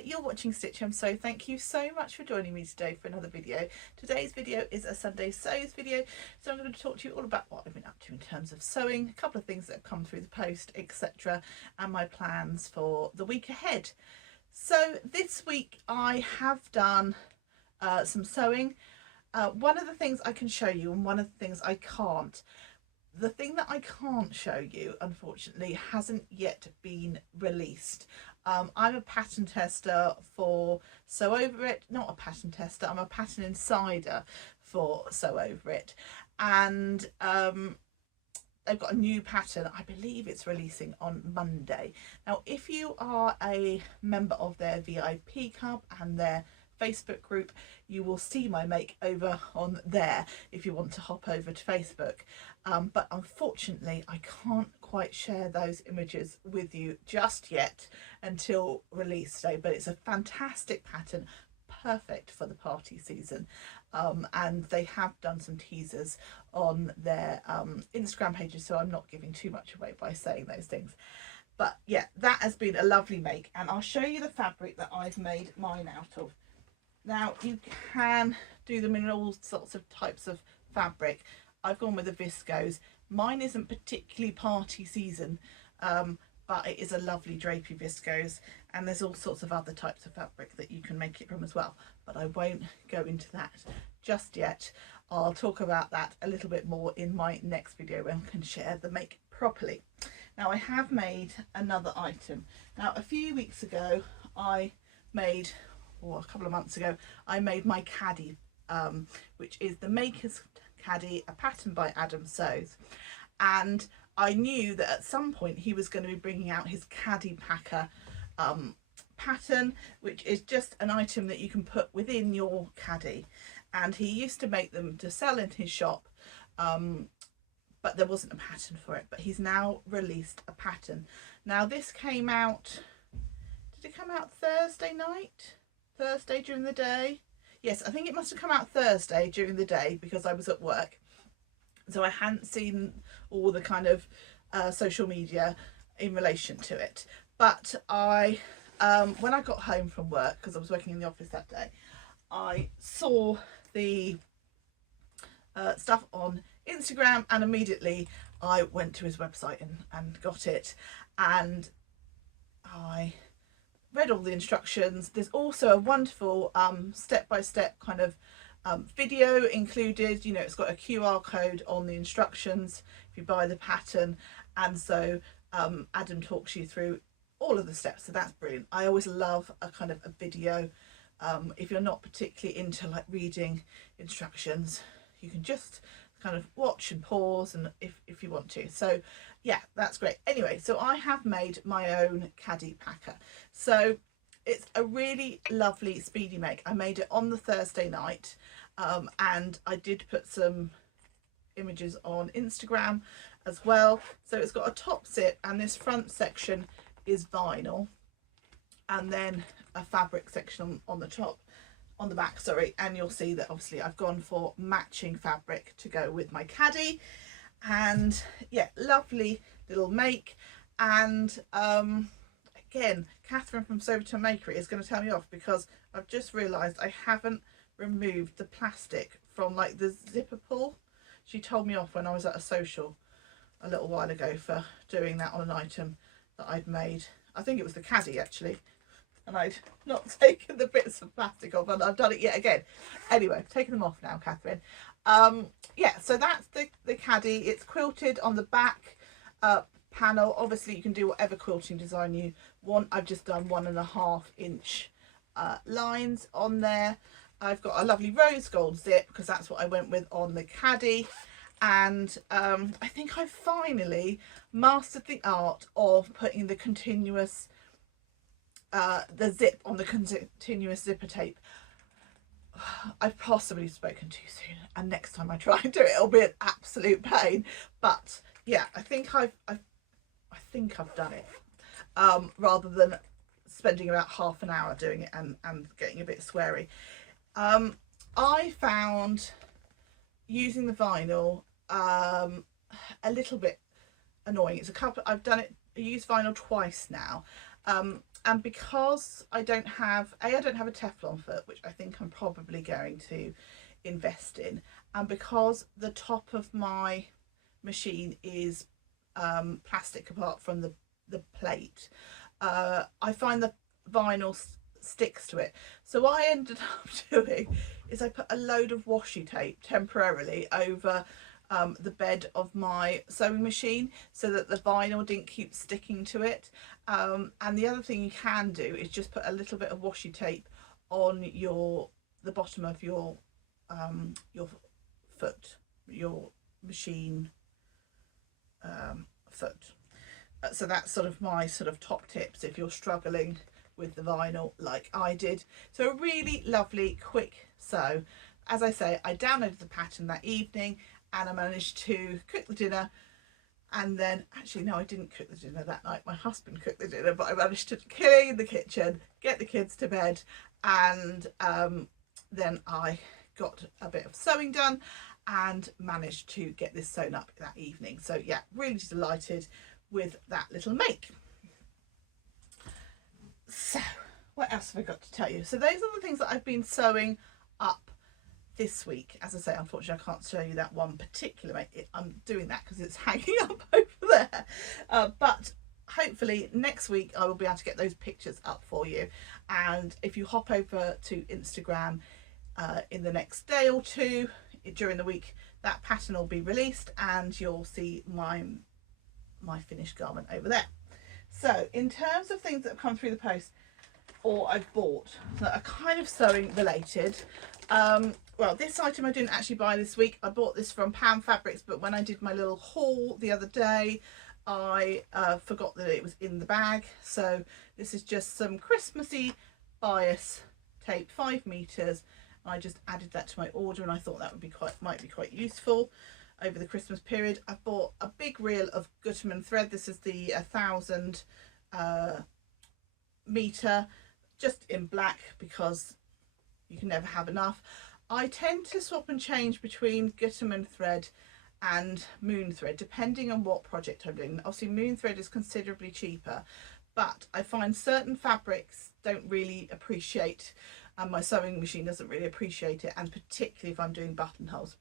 there, you're watching Stitchum, so thank you so much for joining me today for another video. Today's video is a Sunday Sews video, so I'm going to talk to you all about what I've been up to in terms of sewing, a couple of things that have come through the post, etc., and my plans for the week ahead. So this week I have done some sewing. One of the things I can show you and one of the things I can't. The thing that I can't show you, unfortunately, hasn't yet been released. I'm a pattern tester for Sew Over It, not a pattern tester, I'm a pattern insider for Sew Over It, and they've got a new pattern. I believe it's releasing on Monday. Now if you are a member of their VIP club and their Facebook group, you will see my make over on there if you want to hop over to Facebook, but unfortunately I can't quite share those images with you just yet until release day. But it's a fantastic pattern, perfect for the party season, and they have done some teasers on their Instagram pages, so I'm not giving too much away by saying those things. But yeah, that has been a lovely make, and I'll show you the fabric that I've made mine out of. Now you can do them in all sorts of types of fabric. I've gone with a viscose. Mine isn't particularly party season, but it is a lovely drapey viscose, and there's all sorts of other types of fabric that you can make it from as well, but I won't go into that just yet. I'll talk about that a little bit more in my next video when I can share the make properly. Now I have made another item. Now a few weeks ago I made, or a couple of months ago, I made my caddy, which is the Maker's Caddy, a pattern by Adam Sews, and I knew that at some point he was going to be bringing out his caddy packer pattern, which is just an item that you can put within your caddy, and he used to make them to sell in his shop, but there wasn't a pattern for it. But he's now released a pattern. Now this came out, did it come out Thursday night? Thursday during the day? Yes, I think it must have come out Thursday during the day because I was at work, so I hadn't seen all the kind of social media in relation to it. But I when I got home from work, because I was working in the office that day, I saw the stuff on Instagram, and immediately I went to his website and got it, and I read all the instructions. There's also a wonderful step-by-step kind of video included. You know, it's got a QR code on the instructions if you buy the pattern, and so Adam talks you through all of the steps, so that's brilliant. I always love a kind of a video. If you're not particularly into like reading instructions, you can just kind of watch and pause, and if you want to. So yeah, that's great. Anyway, so I have made my own caddy packer. So it's a really lovely speedy make. I made it on the Thursday night, and I did put some images on Instagram as well. So it's got a top zip, and this front section is vinyl, and then a fabric section on the top, on the back, sorry, and you'll see that obviously I've gone for matching fabric to go with my caddy. And yeah, lovely little make. And again, Catherine from Sew to Makery is going to tell me off because I've just realised I haven't removed the plastic from like the zipper pull. She told me off when I was at a social a little while ago for doing that on an item that I'd made. I think it was the caddy actually, and I'd not taken the bits of plastic off, and I've done it yet again. Anyway, I've taken them off now, Catherine. Yeah, so that's the caddy. It's quilted on the back panel. Obviously you can do whatever quilting design you want. I've just done 1.5 inch lines on there. I've got a lovely rose gold zip because that's what I went with on the caddy. And I think I've finally mastered the art of putting the continuous the zip on the continuous zipper tape. I've possibly spoken too soon, and next time I try and do it, it'll be an absolute pain. But yeah, I think I've done it, rather than spending about half an hour doing it and getting a bit sweary. I found using the vinyl a little bit annoying. It's a couple, I've done it, I used vinyl twice now. and because I don't have a Teflon foot, which I think I'm probably going to invest in, and because the top of my machine is plastic apart from the plate, I find the vinyl sticks to it. So what I ended up doing is I put a load of washi tape temporarily over the bed of my sewing machine so that the vinyl didn't keep sticking to it. And the other thing you can do is just put a little bit of washi tape on the bottom of your foot, your machine foot. So that's sort of my sort of top tips if you're struggling with the vinyl like I did. So a really lovely quick sew. As I say, I downloaded the pattern that evening and I managed to cook the dinner. And then, actually no, I didn't cook the dinner that night, my husband cooked the dinner, but I managed to clean the kitchen, get the kids to bed, and then I got a bit of sewing done and managed to get this sewn up that evening. So yeah, really delighted with that little make. So what else have I got to tell you? So those are the things that I've been sewing up this week. As I say, unfortunately I can't show you that one particular make. I'm doing that because it's hanging up over there, but hopefully next week I will be able to get those pictures up for you. And if you hop over to Instagram in the next day or two during the week, that pattern will be released and you'll see my finished garment over there. So in terms of things that have come through the post or I've bought that are kind of sewing related, well, this item I didn't actually buy this week. I bought this from Pound Fabrics, but when I did my little haul the other day, I forgot that it was in the bag. So this is just some Christmassy bias tape, 5 meters. I just added that to my order and I thought that might be quite useful over the Christmas period. I bought a big reel of Gutermann thread. This is the 1000 meter, just in black because you can never have enough. I tend to swap and change between Gutermann thread and moon thread depending on what project I'm doing. Obviously moon thread is considerably cheaper, but I find certain fabrics don't really appreciate, and my sewing machine doesn't really appreciate it, and particularly if I'm doing buttonholes,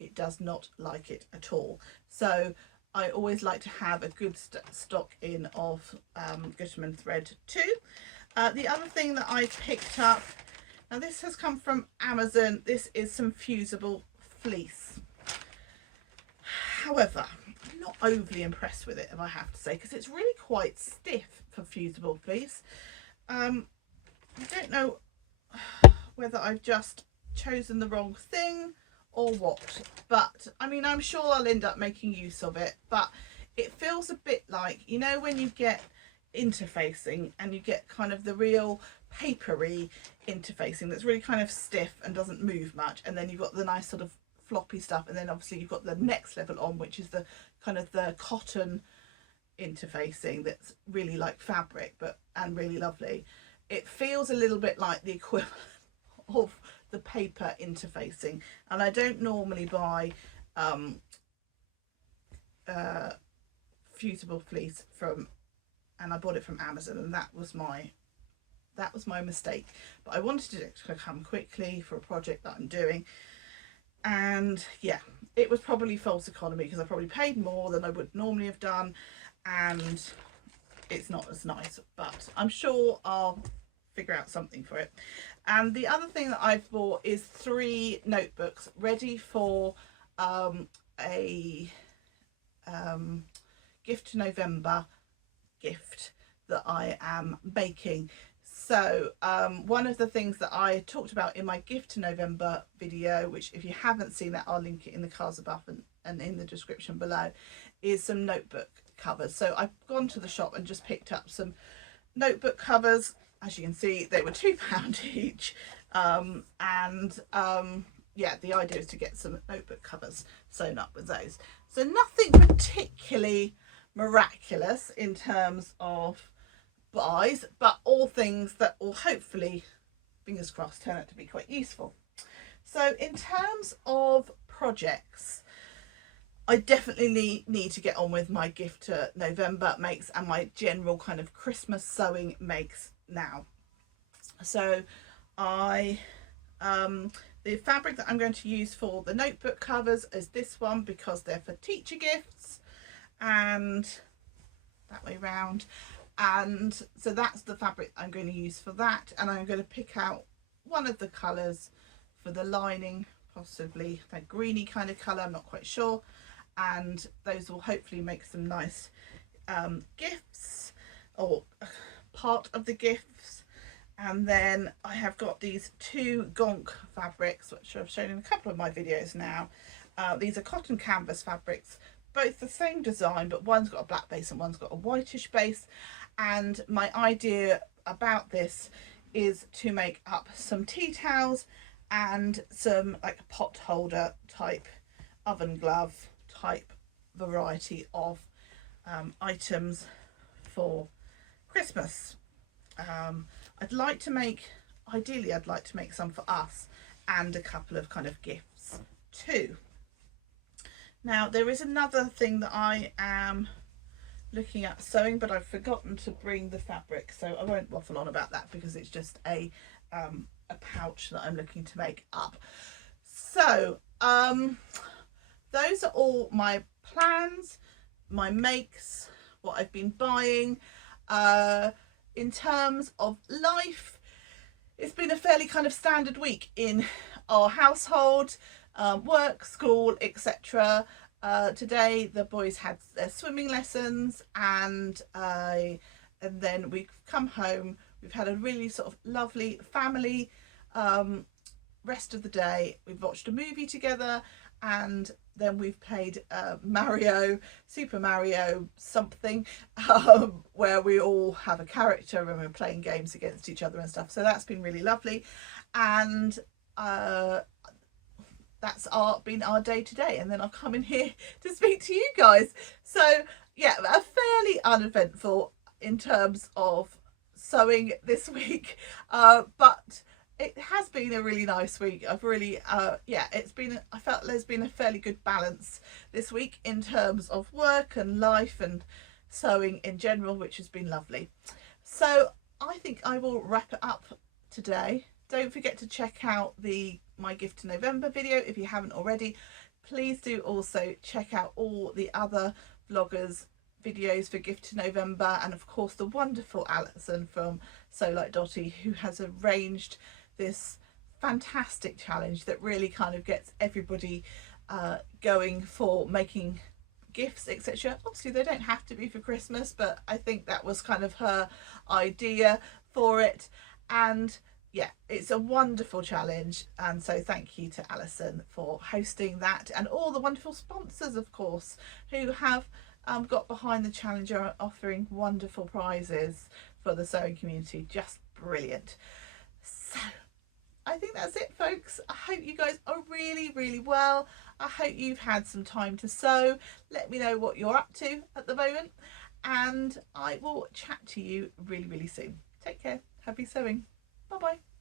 it does not like it at all. So I always like to have a good stock in of Gutermann thread too. The other thing that I picked up, now this has come from Amazon, this is some fusible fleece. However, I'm not overly impressed with it, if I have to say, because it's really quite stiff for fusible fleece. I don't know whether I've just chosen the wrong thing or what, but I mean, I'm sure I'll end up making use of it, but it feels a bit like, you know, when you get interfacing and you get kind of the real papery interfacing that's really kind of stiff and doesn't move much, and then you've got the nice sort of floppy stuff, and then obviously you've got the next level on, which is the kind of the cotton interfacing that's really like fabric and really lovely. It feels a little bit like the equivalent of the paper interfacing, and I don't normally buy fusible fleece from, and I bought it from Amazon, and that was my mistake. But I wanted it to come quickly for a project that I'm doing, and yeah, it was probably false economy because I probably paid more than I would normally have done, and it's not as nice, but I'm sure I'll figure out something for it. And the other thing that I've bought is 3 notebooks ready for a gift to November gift that I am making. So one of the things that I talked about in my gift to November video, which if you haven't seen that, I'll link it in the cards above and in the description below, is some notebook covers. So I've gone to the shop and just picked up some notebook covers. As you can see, they were £2 each, yeah, the idea is to get some notebook covers sewn up with those. So nothing particularly miraculous in terms of buys, but all things that will hopefully, fingers crossed, turn out to be quite useful. So in terms of projects, I definitely need to get on with my gift to November makes and my general kind of Christmas sewing makes now. So I the fabric that I'm going to use for the notebook covers is this one because they're for teacher gifts, and that way round. And so that's the fabric I'm going to use for that, and I'm going to pick out one of the colours for the lining, possibly that greeny kind of colour, I'm not quite sure, and those will hopefully make some nice gifts or part of the gifts. And then I have got these two gonk fabrics which I've shown in a couple of my videos now. These are cotton canvas fabrics, both the same design, but one's got a black base and one's got a whitish base. And my idea about this is to make up some tea towels and some like pot holder type, oven glove type variety of items for Christmas. I'd like to make, ideally I'd like to make some for us and a couple of kind of gifts too. Now there is another thing that I am looking at sewing, but I've forgotten to bring the fabric, so I won't waffle on about that because it's just a pouch that I'm looking to make up. So those are all my plans, my makes, what I've been buying. In terms of life, it's been a fairly kind of standard week in our household, work, school, etc. Today the boys had their swimming lessons, and then we've come home. We've had a really sort of lovely family rest of the day. We've watched a movie together, and then we've played Super Mario something, where we all have a character and we're playing games against each other and stuff. So that's been really lovely, and that's been our day today. And then I'll come in here to speak to you guys. So yeah, a fairly uneventful in terms of sewing this week, but it has been a really nice week. I've really yeah, I felt there's been a fairly good balance this week in terms of work and life and sewing in general, which has been lovely. So I think I will wrap it up today. Don't forget to check out my gift to November video if you haven't already. Please do also check out all the other vloggers videos for gift to November, and of course the wonderful Alison from Sew Like Dotty, who has arranged this fantastic challenge that really kind of gets everybody going for making gifts, etc. Obviously they don't have to be for Christmas, but I think that was kind of her idea for it. And yeah, it's a wonderful challenge, and so thank you to Alison for hosting that, and all the wonderful sponsors of course who have got behind the challenge, are offering wonderful prizes for the sewing community. Just brilliant. So I think that's it, folks. I hope you guys are really well. I hope you've had some time to sew. Let me know what you're up to at the moment, and I will chat to you really soon. Take care. Happy sewing. Bye bye.